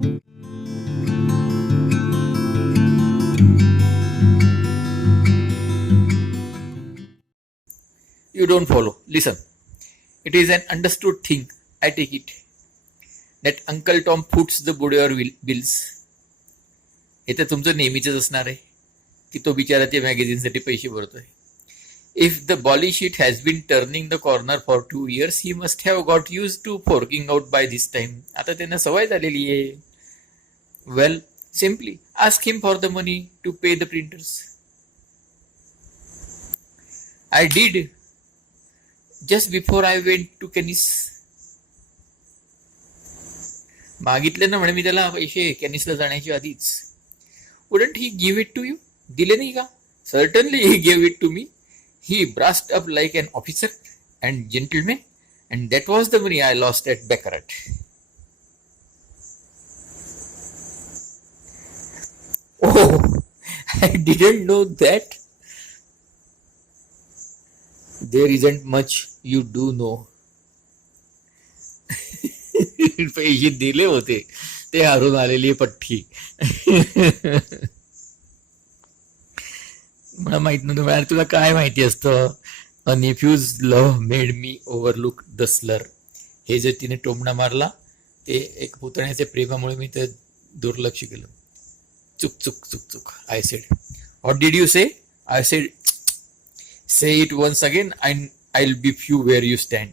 You don't follow. Listen. It is an understood thing, I take it, that Uncle Tom foots the boudoir bills. हे तर तुमचं नेहमीच असणार आहे की तो बिचारा त्या मॅगझिनसाठी पैसे भरतोय. If the bally sheet has been turning the corner for 2 years, he must have got used to forking out by this time. आता त्यांना सवय झालेली आहे. Well, simply ask him for the money to pay the printers. I did just before I went to Kennis. मागितले ना म्हणे मी त्याला पैसे कॅनिसला जाण्याच्या आधीच. Wouldn't he give it to you? दिले नाही का? Certainly he gave it to me. He brassed up like an officer and gentleman, and that was the money I lost at Baccarat. Oh, I didn't know that. There isn't much you do know. पैसे दिले होते ते हरून आलेली पठ्ठी. मला माहित नव्हतं. यार तुला काय माहिती असतं. A nephew's love made me overlook the slur. हे जे तिने टोमणा मारला ते एक पुतण्याच्या प्रेमामुळे मी ते दुर्लक्ष केलं. चुक चुक चुक चुक. I said. What did you say? I said say it once again and I will be few where you stand.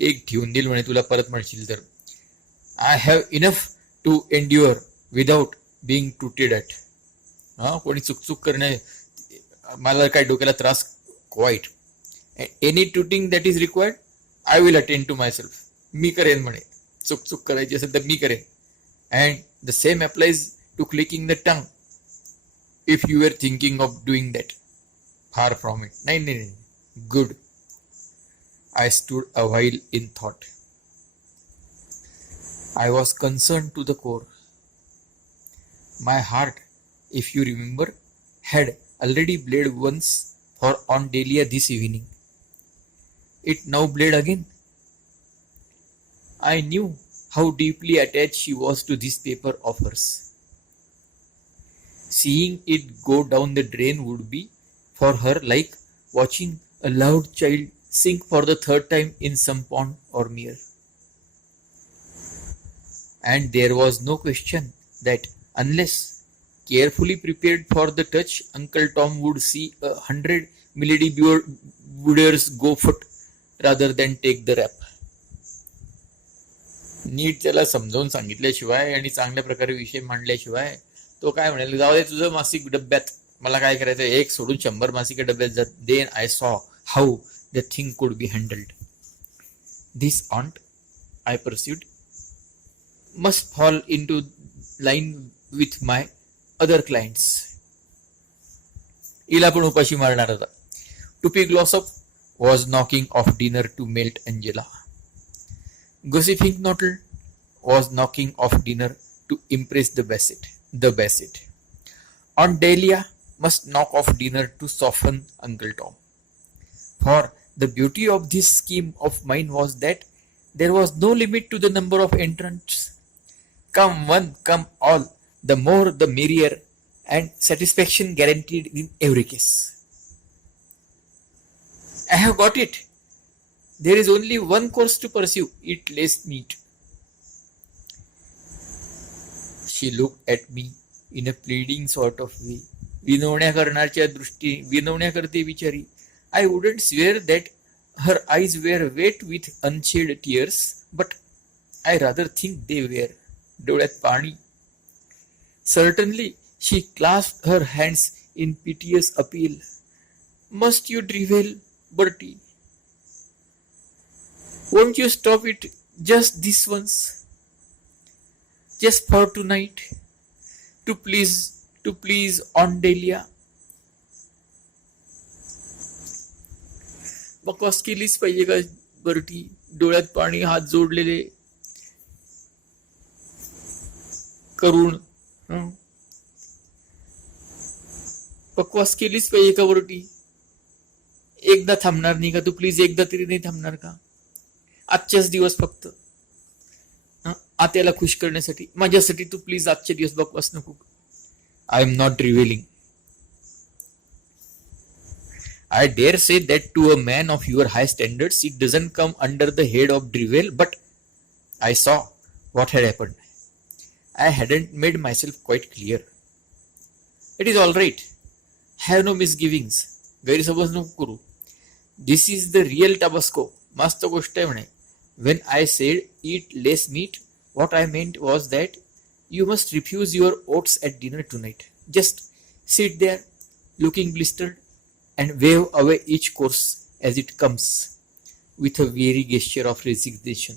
एक ठेवून देईल म्हणे तुला परत म्हणशील तर. I have enough to endure without being tutted at. हा कोणी चुकचूक करणे मला काय डोक्याला त्रास quite. Any tutting that is required I will attend to myself. मी करेन म्हणे. चुकचूक करायची असेल तर मी करेन. And the same applies to clicking the tongue if you are thinking of doing that. Far from it. नाही नाही नाही. Good. I stood a while in thought. I was concerned to the core. My heart, if you remember, had already bled once for Aunt Delia this evening. It now bled again. I knew how deeply attached she was to this paper of hers. Seeing it go down the drain would be, for her, like watching a loud child sink for the third time in some pond or mere. And there was no question that unless carefully prepared for the touch, Uncle Tom would see 100 Milady Boudoirs go foot rather than take the rap. नीट त्याला समजावून सांगितल्याशिवाय आणि चांगल्या प्रकारे विषय मांडल्याशिवाय तो काय म्हणेल, जाऊ दे तुझं मासिक डब्यात, मला काय करायचं, एक सोडून 100 मासिक डब्यात जात. Then I saw how the thing could be handled. This aunt, I pursued, must fall into line with my other clients. हिला पण उपाशी मारणार होता. Tuppy Glossop was knocking off dinner to melt Angela. Gussie Finknottle was knocking off dinner to impress the Bassett. Aunt Dahlia must knock off dinner to soften Uncle Tom. For the beauty of this scheme of mine was that there was no limit to the number of entrants. Come one, come all, the more the merrier, and satisfaction guaranteed in every case. I have got it. There is only one course to pursue, eat less meat. She looked at me in a pleading sort of way. विनवण्या करते बिचारी. I wouldn't swear that her eyes were wet with unshed tears, but I rather think they were. डोळ्यात पाणी. Certainly, she clasped her hands in piteous appeal. Must you drivel, Bertie? Won't you stop it just this once? Just for tonight? To please Aunt Dahlia. बकवास केलीच पाहिजे का बरटी? डोळ्यात पाणी, हात जोडलेले करून बकवास केलीच पाहिजे का बरटी? एकदा थांबणार नाही का तू? प्लीज एकदा तरी नाही थांबणार का? आजच्याच दिवस फक्त. आत्याला खुश करण्यासाठी माझ्यासाठी तू प्लीज आजचे दिवस बकवास नको. I am not revealing. I dare say that to a man of your high standards, it doesn't come under the head of drivel, but I saw what had happened. I hadn't made myself quite clear. It is all right. Have no misgivings. गैरसमज नको करू. This is the real Tabasco. मस्त गोष्ट आहे म्हणे. When I said eat less meat, what I meant was that you must refuse your oats at dinner tonight. Just sit there, looking blistered, and wave away each course as it comes with a weary gesture of resignation.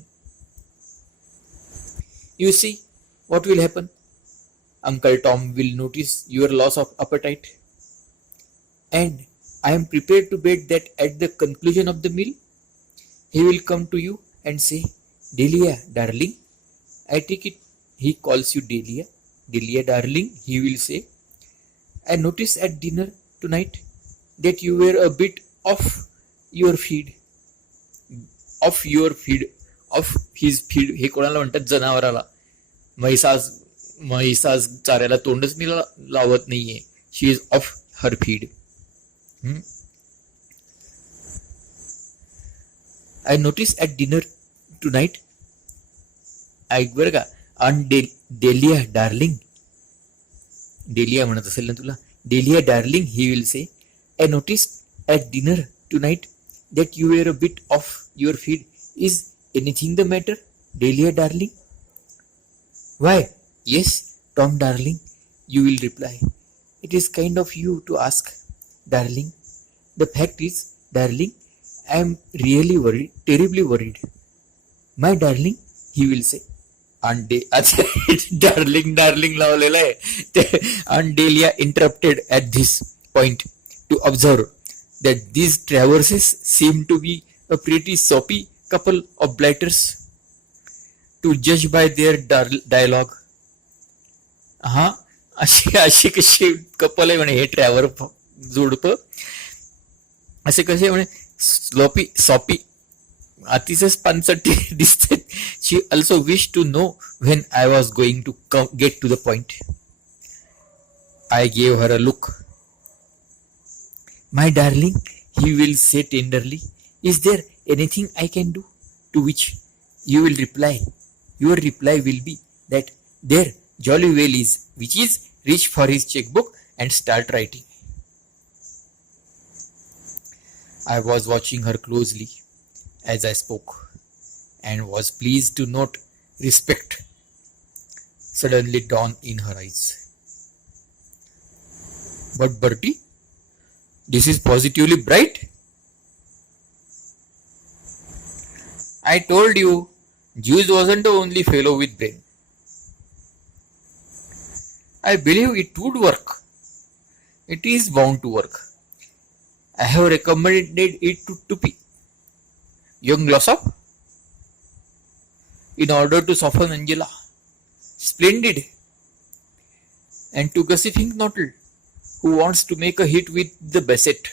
You see what will happen? Uncle Tom will notice your loss of appetite, and I am prepared to bet that at the conclusion of the meal, he will come to you and say, Delia, darling. I take it he calls you Delia. Delia, darling, he will say. I notice at dinner tonight that you were a bit off your feed. Off your feed. Off his feed. हे कोणाला म्हणतात? जनावराला. म्हैसास चाऱ्याला तोंडच मी लावत नाहीये. She is off her feed. I notice at dinner tonight. ऐक बरं का. Dahlia darling. Dahlia म्हणत असेल ना तुला. Dahlia darling, he will say. I noticed at dinner tonight that you were a bit off your feed. Is anything the matter, Delia darling? Why, yes, Tom darling, you will reply. It is kind of you to ask, darling. The fact is, darling, I am really worried, terribly worried. My darling, he will say. Darling लावलेला आहे. And Delia interrupted at this point to observe that these traverses seem to be a pretty soppy couple of blighters, to judge by their dialogue. हा अशी कशी couple आहे म्हणे हे ट्रॅव्हर जोडप. असे कसे म्हणे स्लोपी सॉपी अतिशय पानसट दिसते. She also wish to know when I was going to get to the point. I gave her a look. My darling, he will say tenderly, is there anything I can do? To which you will reply, your reply will be that there jolly well is, which is reach for his checkbook and start writing. I was watching her closely as I spoke and was pleased to note respect suddenly dawn in her eyes. But Bertie, this is positively bright. I told you, Jews wasn't the only fellow with brain. I believe it would work. It is bound to work. I have recommended it to Tupi, young Glossop, in order to soften Angela. Splendid. And to Gussie Finknottle, who wants to make a hit with the Bassett.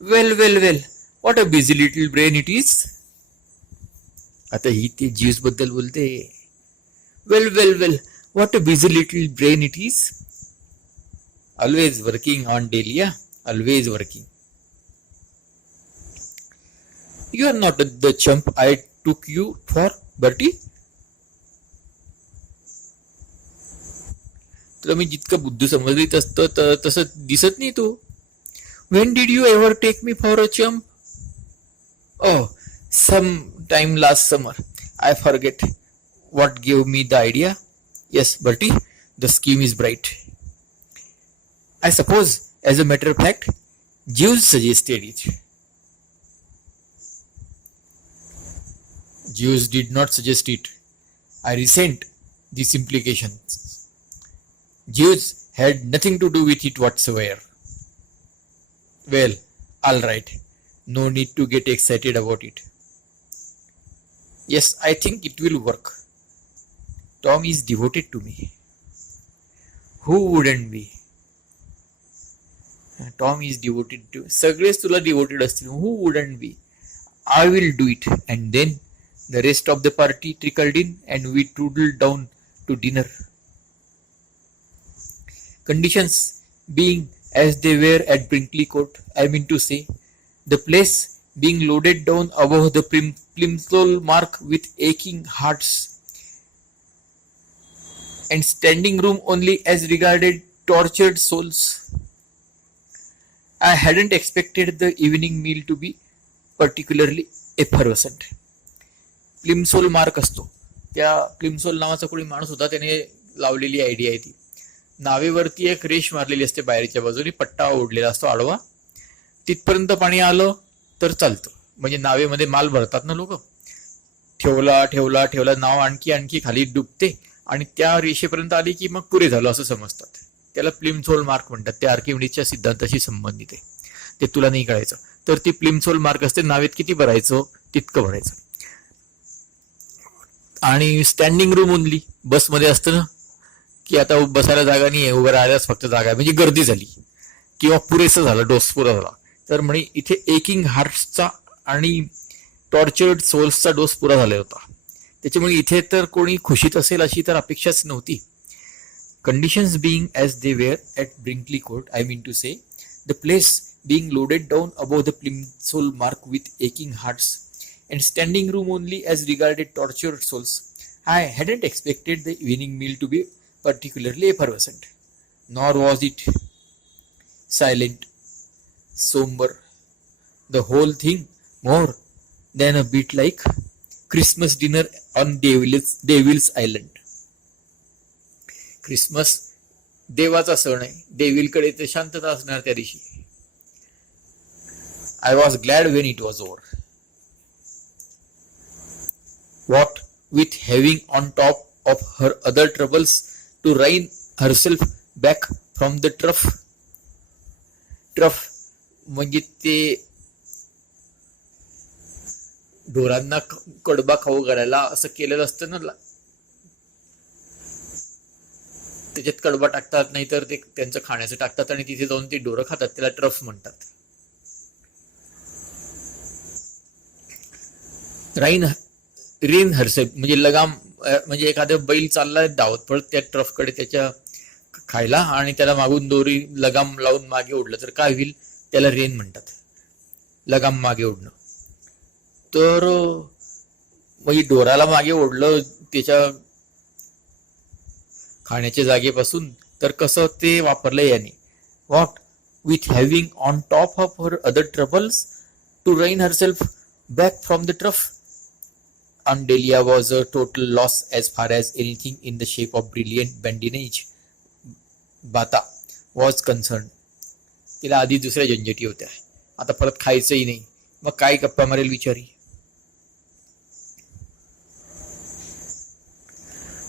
Well, what a busy little brain it is. आता ही ते juice बद्दल बोलते. Well, what a busy little brain it is. Always working on Delia, always working. You are not the chump I took you for, Bertie. तुला मी जितकं बुद्धू समजलीत असतं तसं दिसत नाही तू. When did you ever take me for a chump? Oh, some time last summer. I forget what gave me the idea. Yes, Bertie, the scheme is bright. I suppose, as a matter of fact, Jews suggested it. Jews did not suggest it. I resent these implications. Jews had nothing to do with it whatsoever. Well, all right. No need to get excited about it. Yes, I think it will work. Tom is devoted to me. Who wouldn't be? Tom is devoted to. सगळेच तुला devoted असतील. Who wouldn't be? I will do it, and then The rest of the party trickled in and we toodled down to dinner. Conditions being as they were at Brinkley Court, I mean to say, the place being loaded down above the Plimsoll mark with aching hearts, and standing room only as regarded tortured souls. I hadn't expected the evening meal to be particularly effervescent. Plimsoll mark असतो, त्या प्लिमसोल नावाचा कोणी माणूस होता, त्याने लावलेली idea आहे ती. नावेवरती एक रेष मारलेली असते, बाहेरच्या बाजूने पट्टा ओढलेला असतो आडवा, तिथपर्यंत पाणी आलं तर चालतं. म्हणजे नावेमध्ये माल भरतात ना लोक, ठेवला ठेवला ठेवला, नाव आणखी आणखी खाली डुबते आणि त्या रेषेपर्यंत आली की मग पुरे झालं असं समजतात. त्याला प्लिमसोल मार्क म्हणतात. ते आर्किमिडीजच्या सिद्धांताशी संबंधित आहे, ते तुला नाही कळायचं. तर ती प्लिमसोल मार्क असते, नावेत किती भरायचं तितकं भरायचं. आणि स्टँडिंग रूम ओनली, बसमध्ये असतं ना की आता बसायला जागा नाही आहे, उभं राहायलाच फक्त जागा आहे, म्हणजे गर्दी झाली किंवा पुरेसं झालं, डोस पुरा झाला, तर म्हणे इथे एकिंग हार्ट्सचा आणि टॉर्चर्ड सोल्सचा डोस पुरा झाला होता. त्याच्यामुळे इथे तर कोणी खुशीत असेल अशी तर अपेक्षाच नव्हती. Conditions being as they were at Brinkley Court, I mean to say, the place being loaded down above the Plimsoll mark with aching hearts and standing room only as regarded tortured souls, I hadn't expected the evening meal to be particularly effervescent. Nor was it silent, somber, the whole thing more than a bit like Christmas dinner on Devil's Island. Christmas देवाचा सण आहे, देवीलकडे ते शांतता असणार त्या दिवशी. I was glad when it was over. What with having on top of her other troubles to rein herself back from the trough म्हणजे ते ढोरांना कडबा खाऊ घालायला असं केलेलं असतं ना, त्याच्यात कडबा टाकतात, नाहीतर ते त्यांचं खाण्याचं टाकतात आणि तिथे जाऊन ती ढोरं खातात, त्याला ट्रफ म्हणतात. रेन हर्सेप म्हणजे लगाम, म्हणजे एखादा बैल चाललाय धावत पडत त्या ट्रफकडे त्याच्या खायला आणि त्याला मागून दोरी लगाम लावून मागे ओढलं तर काय होईल, त्याला रेन म्हणतात, लगाम मागे ओढणं. तर म्हणजे ढोराला मागे ओढलं त्याच्या खाण्याच्या जागेपासून, तर कसं ते वापरलं याने. What with having on top of her other troubles to rein herself back from the trough, and Delia was a total loss as far as anything in the shape of brilliant badinage bata was concerned. तिला आधी दुसऱ्या झंझटी होत्या, आता परत खायचंही नाही, मग काय गप्पा मारेल विचारी.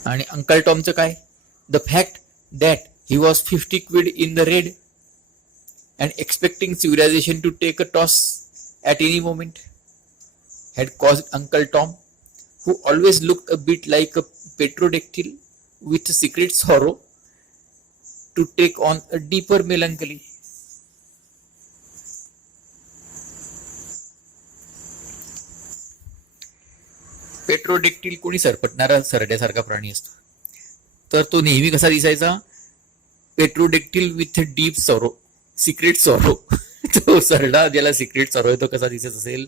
आणि अंकल टॉमचं काय, the fact that he was 50 quid in the red and expecting civilization to take a toss at any moment had caused Uncle Tom, who always looked a bit like a petrodactyl with a secret sorrow, to take on a deeper melancholy. पेट्रोडेक्टिल कोणी सरपटणारा सरड्यासारखा प्राणी असतो, तर तो नेहमी कसा दिसायचा, pterodactyl with deep sorrow, secret sorrow. तो सरडा ज्याला सिक्रेट सॉरो आहे तो कसा दिसत असेल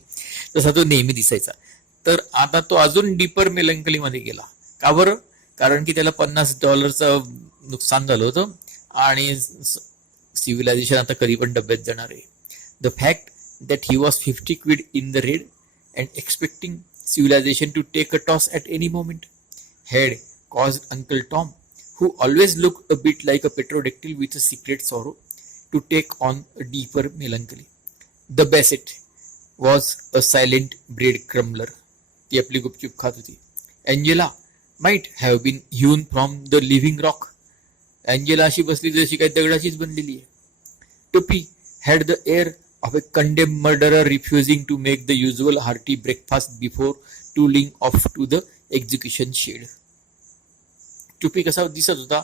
तसा तो नेहमी दिसायचा. तर आता तो अजून डीपर मेलंकली मध्ये गेला. का बरं, कारण की त्याला $50 नुकसान झालं होतं आणि सिव्हिलायझेशन आता कधी पण डब्यात जाणार आहे. The fact that he was 50 quid in the red and expecting civilization to take a toss at any moment had caused Uncle Tom, who always looked a bit like a petrodactyl with a secret sorrow, to take on a deeper melancholy. The Basset was a silent bread crumbler. ती आपली गुपचूप खात होती. Angela might have been hewn from the living rock. Angela अशी बसली जशी काही दगडाचीच बनलेली आहे. टोपी had the air of a condemned murderer refusing to make the usual hearty breakfast before tooling off to the execution shed. टोपी कसा दिसत होता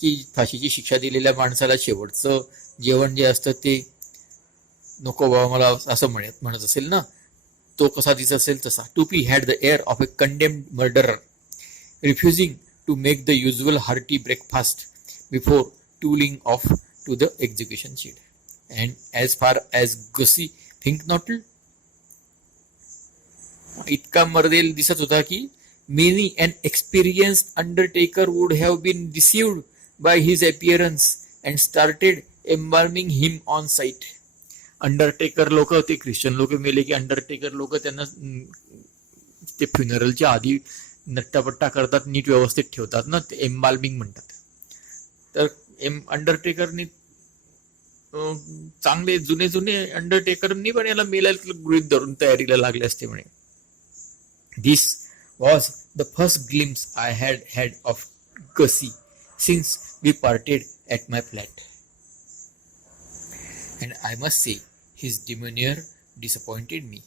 की फाशीची शिक्षा दिलेल्या माणसाला शेवटचं जेवण जे असतं ते नको बाबा मला असं म्हणत असेल ना, तो कसा दिसत असेल तसा. Tuppy had the air of a condemned murderer, refusing to make the usual hearty breakfast before tooling off to the execution shed. And as far as Gussie Fink Nottle, इतका मर्देल दिसत होता की many an inexperienced undertaker would have been deceived by his appearance and started embalming him on sight. Undertaker लोक, ते Christian लोक मेले की अंडरटेकर लोक त्यांना ते फ्युनरलच्या आधी नट्टापट्टा करतात, नीट व्यवस्थित ठेवतात ना, ते एम्बाल्मिंग म्हणतात. तर अंडरटेकरनी चांगले जुने जुने अंडरटेकरनी पण याला मेलायला गृहीत धरून तयारीला लागले असते म्हणे. This was the first glimpse I had had of Gussie since we parted at my flat. And I must say, his demeanor disappointed me.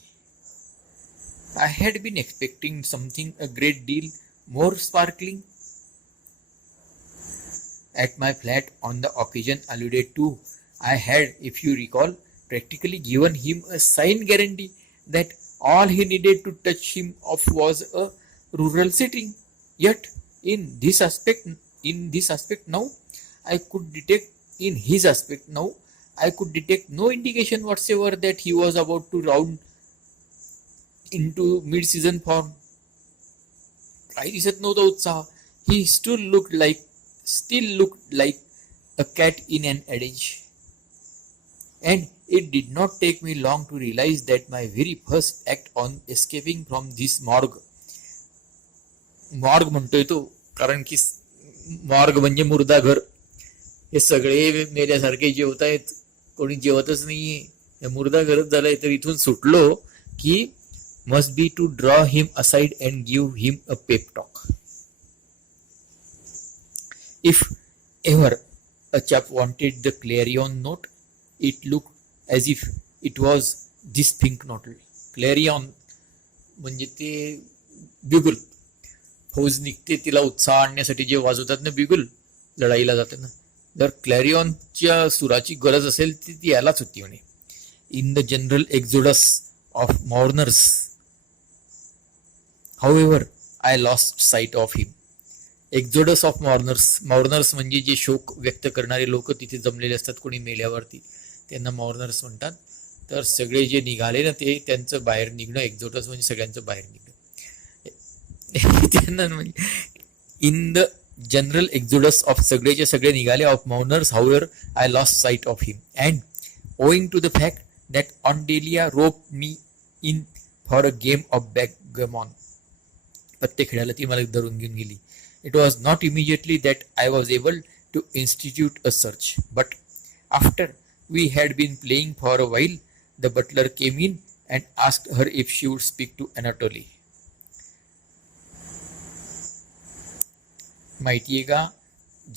I had been expecting something a great deal more sparkling. At my flat on the occasion alluded to, I had, if you recall, practically given him a signed guarantee that all he needed to touch him of was a rural setting. Yet, in this aspect now, I could detect no indication whatsoever that he was about to round into mid-season form. काही दिसत नव्हता उत्साह. He still looked like a cat in an adage. And it did not take me long to realize that my very first act on escaping from this morgue म्हणतोय तो, कारण की morgue म्हणजे मुर्दा घर. हे सगळे मेल्यासारखे जेवत आहेत, कोणी जेवतच नाहीये, या मुर्दा घरच झालाय. तर इथून सुटलो की must be to draw him aside and give him a pep talk. If ever a chap wanted the clarion note, it look as if it was this Fink Nottle. Clarion म्हणजे ते बिगुल, फौज निघते तिला उत्साह आणण्यासाठी जे वाजवतात ना बिगुल, लढाईला जाताना. जर क्लॅरियॉनच्या सुराची गरज असेल ती यालाच होती म्हणे. In the general exodus of mourners, however, I lost sight of him. Exodus of mourners म्हणजे जे शोक व्यक्त करणारे लोक तिथे जमलेले असतात कोणी मेल्यावरती, त्यांना मॉर्नर्स म्हणतात. तर सगळे जे निघाले ना ते त्यांचं बाहेर निघणं, एक्झोडस म्हणजे सगळ्यांचं बाहेर निघणं. त्यांना म्हणजे in the general exodus of सगळेचे सगळे निघाले of mourners, however I lost sight of him. And owing to the fact that Aunt Dahlia rope me in for a game of backgammon, पत्ते खेळायला ती मला धरून घेऊन गेली. It was not immediately that I was able to institute a search, but after we had been playing for a while the butler came in and asked her if she would speak to Anatole. माहितीये का,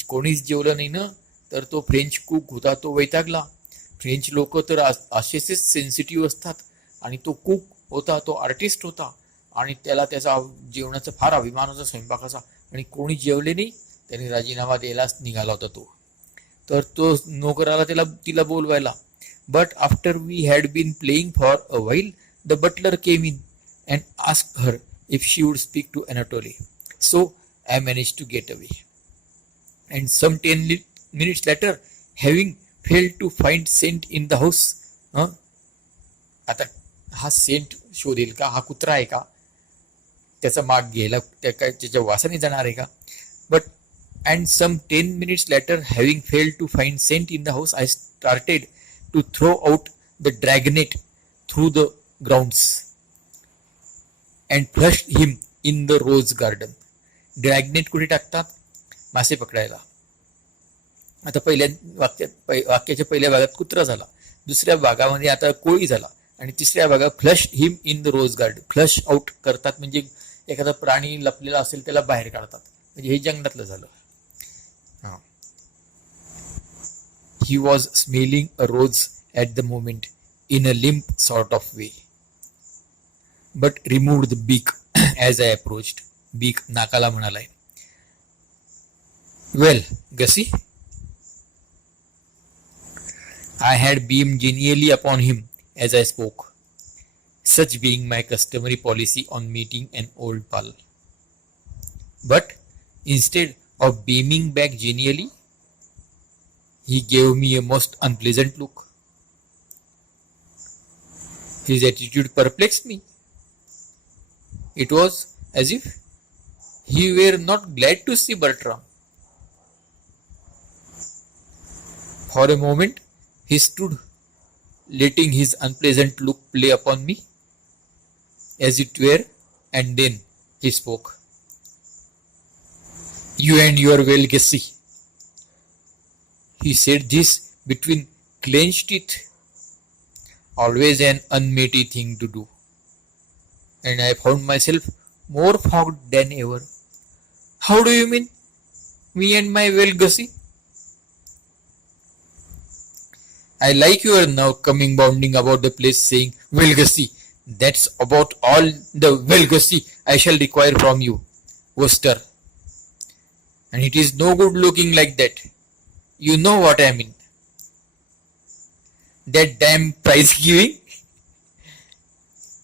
कोणीच जेवलं नाही ना, तर तो French cook होता तो वैतागला. फ्रेंच लोक तर असेच सेन्सिटिव्ह असतात, आणि तो कुक होता, तो आर्टिस्ट होता, आणि त्याला त्याचा जेवणाचा फार अभिमान होता, स्वयंपाकाचा, आणि कोणी जेवले नाही. त्याने राजीनामा द्यायलाच निघाला होता तो. तर तो नोकराला तिला बोलवायला. But after we had been playing for a while the butler came in and asked her if she would speak to Anatole. So I managed to get away. And some 10 minutes later, having failed to find scent in the house, आता हा Saint शोधेल का, हा कुत्रा आहे का, त्याचा माग घ्यायला त्याच्या वासाने जाणार आहे का. But and some 10 minutes later, having failed to find scent in the house, I started to throw out the dragnet through the grounds and flushed him in the rose garden. ड्रॅगनेट कुठे टाकतात, मासे पकडायला. आता वाक्याच्या पहिल्या भागात कुत्रा झाला, दुसऱ्या भागामध्ये आता कोळी झाला, आणि तिसऱ्या भागात flush him in the rose garden. Flush out करतात म्हणजे एखादा प्राणी लपलेला असेल त्याला बाहेर काढतात, म्हणजे हे जंगलातलं झालं. He was smelling a rose at the moment in a limp sort of way, but removed the beak as I approached. Beak नाकाला म्हणालाय. Well Gussie, I had beamed genially upon him as I spoke. such being my customary policy on meeting an old pal. But instead of beaming back genially, he gave me a most unpleasant look. His attitude perplexed me. It was as if he were not glad to see Bertram. For a moment, he stood, letting his unpleasant look play upon me, as it were, and then he spoke. "You and your Velgesi," he said this between clenched teeth. Always an unmatey thing to do, and I found myself more fogged than ever. "How do you mean, me and my Velgesi?" "I like you are now coming bounding about the place saying, 'Velgesi, that's about all the Velgesi I shall require from you, Worcester. And it is no good looking like that. You know what I mean. That damn prize giving.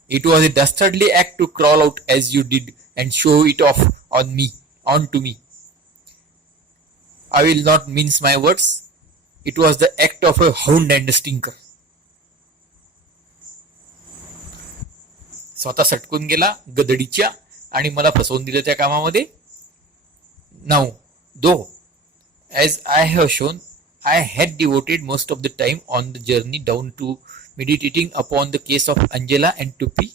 It was a dastardly act to crawl out as you did and show it off onto me. I will not mince my words. It was the act of a hound and a stinker." स्वतः सटकून गेला गदडीच्या आणि मला फसवून दिलं त्या कामामध्ये. Now, though, as I have shown, I had devoted most of the time on the journey down to meditating upon the case of Angela and Tuppy,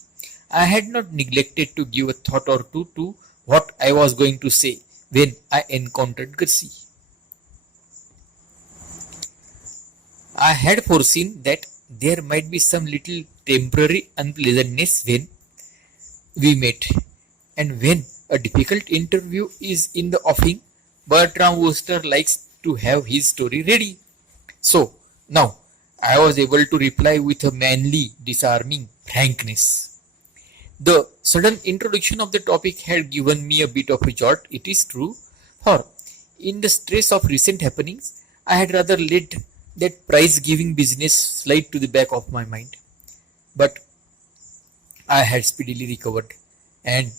I had not neglected to give a thought or two to what I was going to say when I encountered Gussie. I had foreseen that there might be some little temporary unpleasantness when we met, and when a difficult interview is in the offing, Bertram Wooster likes to have his story ready. So now I was able to reply with a manly, disarming frankness. The sudden introduction of the topic had given me a bit of a jolt, it is true, for in the stress of recent happenings, I had rather let that prize-giving business slide to the back of my mind. But I had speedily recovered, and,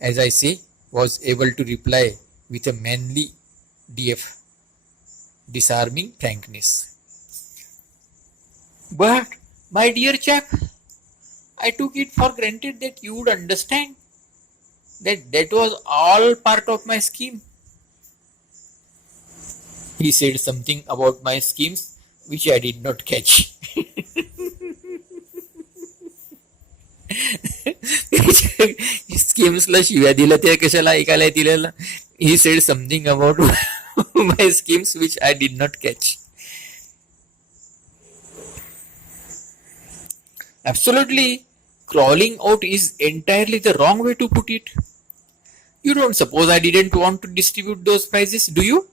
as I say, was able to reply with a manly disarming frankness. "But, my dear chap, I took it for granted that you would understand that was all part of my scheme." He said something about my schemes which I did not catch. स्कीम्सला शिव्या दिल्या त्या कशाला ऐकायला दिलेला. He said something about my schemes which I did not catch. Absolutely, crawling out is entirely the wrong way to put it. You don't suppose I didn't want to distribute those prizes, do you?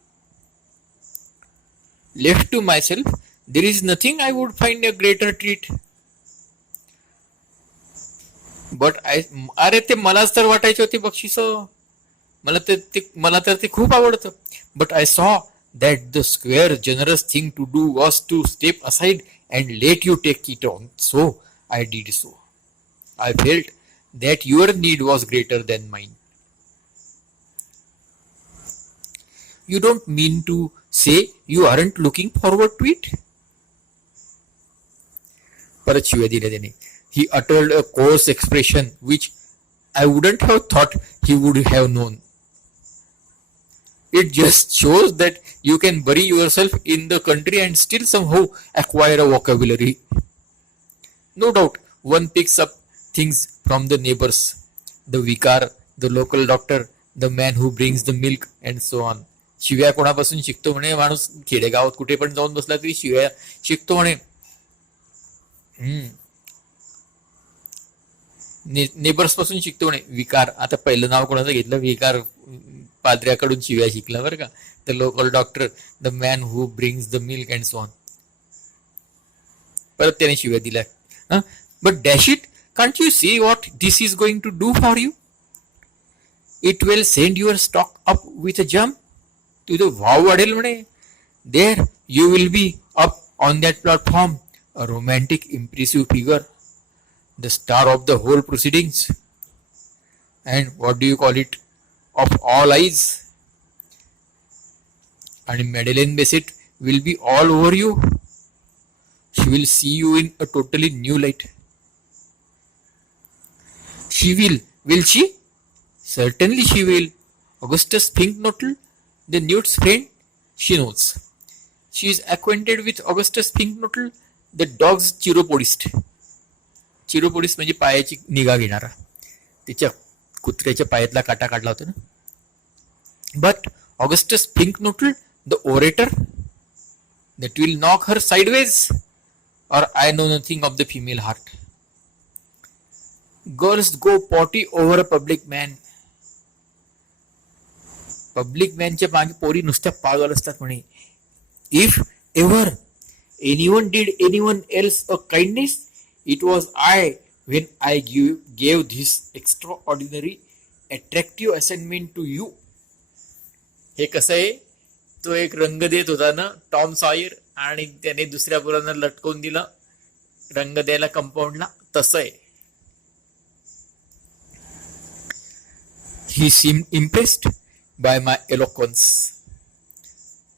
Left to myself, there is nothing I would find a greater treat. But अरे ते मलाच तर वाटायचे होते बक्षीस. मला तर ते खूप आवडतं. But I saw that the square generous thing to do was to step aside and let you take it on. So I did so. I felt that your need was greater than mine. You don't mean to say you aren't looking forward to it? परत शिव्या दिल्या त्याने. He uttered a coarse expression which I wouldn't have thought he would have known. It just shows that you can bury yourself in the country and still somehow acquire a vocabulary. No doubt one picks up things from the neighbors, the vicar, the local doctor, the man who brings the milk, and so on. शिव्या कोणापासून शिकतो म्हणे माणूस? खेडेगावात कुठे पण जाऊन बसला तरी शिव्या शिकतो म्हणे. नेबर्स पासून शिकतो म्हणे. विकार, आता पहिलं नाव कोणाचं घेतलं? विकार पादऱ्याकडून शिव्या शिकला बरं का. The local doctor, the man who brings the milk and so on. परत त्याने शिव्या दिल्या. But dash it, can't you see what this is going to do for you? It will send your stock up with a jump. तुझं भाव वाढेल म्हणे. There you will be up on that platform, a romantic impressive figure, the star of the whole proceedings, and what do you call it, of all eyes. And Madeleine Bassett will be all over you. She will see you in a totally new light. She will she? Certainly she will. Augustus Pinknottle, the Newt's friend, she knows. She is acquainted with Augustus Pinknottle, the dog's chiropodist. चिरोपोडिस्ट म्हणजे पायाची निगा घेणारा. तिच्या कुत्र्याच्या पायातला काटा काढला होता ना. But Augustus Fink Nottle, the orator, that will knock her sideways, or I know nothing of the female heart. Girls go potty over a public man. Public मॅनच्या मागे पोरी नुसत्या पागल असतात म्हणे. If ever anyone did anyone else a kindness, it was I when I gave this extraordinary attractive assignment to you. हे कसं आहे, तो एक रंग देत होता ना टॉम सॉयर, आणि त्याने दुसऱ्या पोरांना लटकवून दिला रंग द्यायला कंपाऊंडला, तसं आहे. He seemed impressed by my eloquence.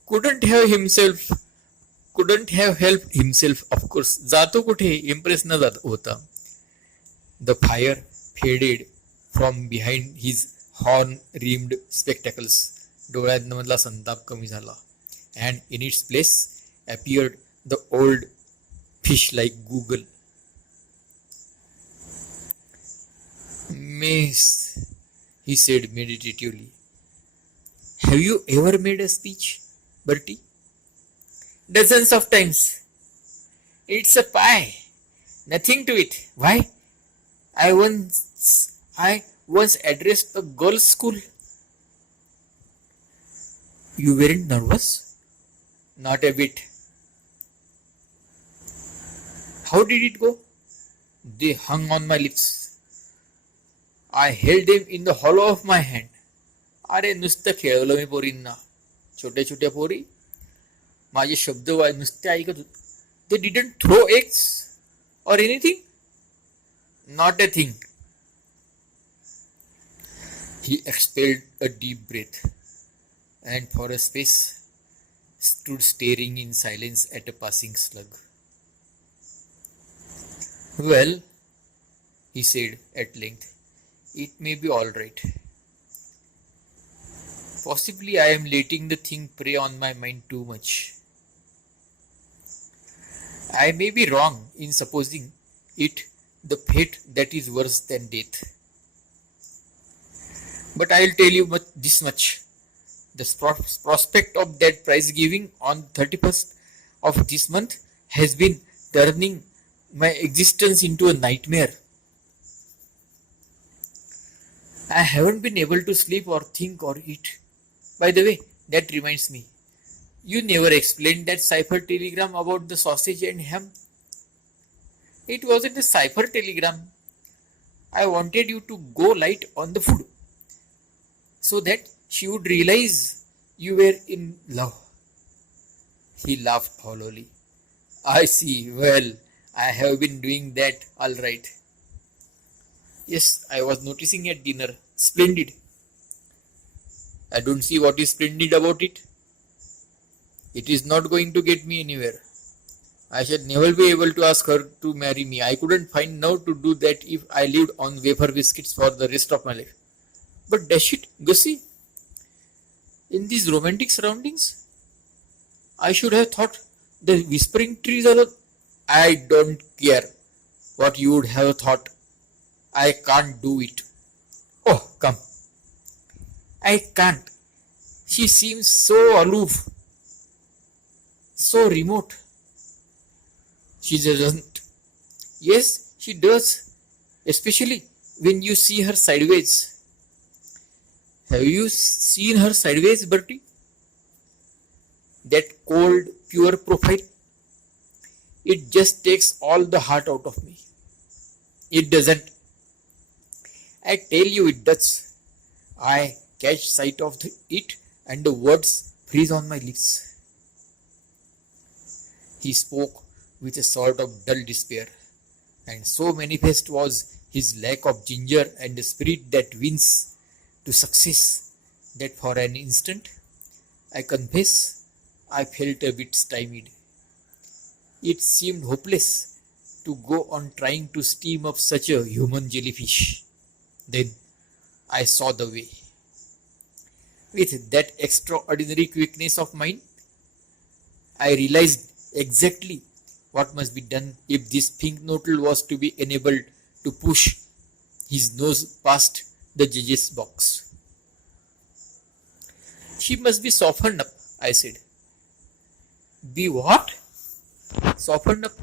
Couldn't have helped himself, of course. जातो कुठे, इम्प्रेस न जात होता. The fire faded from behind his horn-rimmed spectacles. डोळ्यांमधला संताप कमी झाला. And in its place appeared the old fish-like Google. Miss, he said meditatively, have you ever made a speech, Bertie? Dozens of times. It's a pie. Nothing to it. Why? I once addressed a girls' school. You weren't nervous? Not a bit. How did it go? They hung on my lips. I held them in the hollow of my hand. अरे नुसतं खेळवलं मी पोरींना. छोट्या छोट्या पोरी माझे शब्द नुसते ऐकत होते. They didn't throw eggs or anything? Not a thing. He expelled a deep breath and for a space stood staring in silence at a passing slug. Well, he said at length, it may be all right. Possibly I am letting the thing prey on my mind too much. I may be wrong in supposing it the fate that is worse than death. But I will tell you this much. The prospect of that prize giving on 31st of this month has been turning my existence into a nightmare. I haven't been able to sleep or think or eat. By the way, that reminds me. You never explained that cipher telegram about the sausage and ham. It wasn't a cipher telegram. I wanted you to go light on the food so that she would realize you were in love. He laughed hollowly. I see. Well, I have been doing that all right. Yes, I was noticing at dinner. Splendid. I don't see what is splendid about it. It is not going to get me anywhere. I shall never be able to ask her to marry me. I couldn't find now to do that if I lived on wafer biscuits for the rest of my life. But dash it, Gussie, in these romantic surroundings, I should have thought the whispering trees alone. I don't care what you would have thought. I can't do it. Oh, come. I can't. She seems so aloof, so remote. She doesn't. Yes, she does. Especially when you see her sideways. Have you seen her sideways, Bertie? That cold, pure profile. It just takes all the heart out of me. It doesn't. I tell you it does. I catch sight of it and the words freeze on my lips. He spoke with a sort of dull despair. and so manifest was his lack of ginger and the spirit that wins to success that for an instant, I confess, I felt a bit stymied. It seemed hopeless to go on trying to steam up such a human jellyfish. Then I saw the way. With that extraordinary quickness of mind, I realized exactly what must be done if this pink noodle was to be enabled to push his nose past the judge's box. She must be softened up, I said. Be what? Softened up?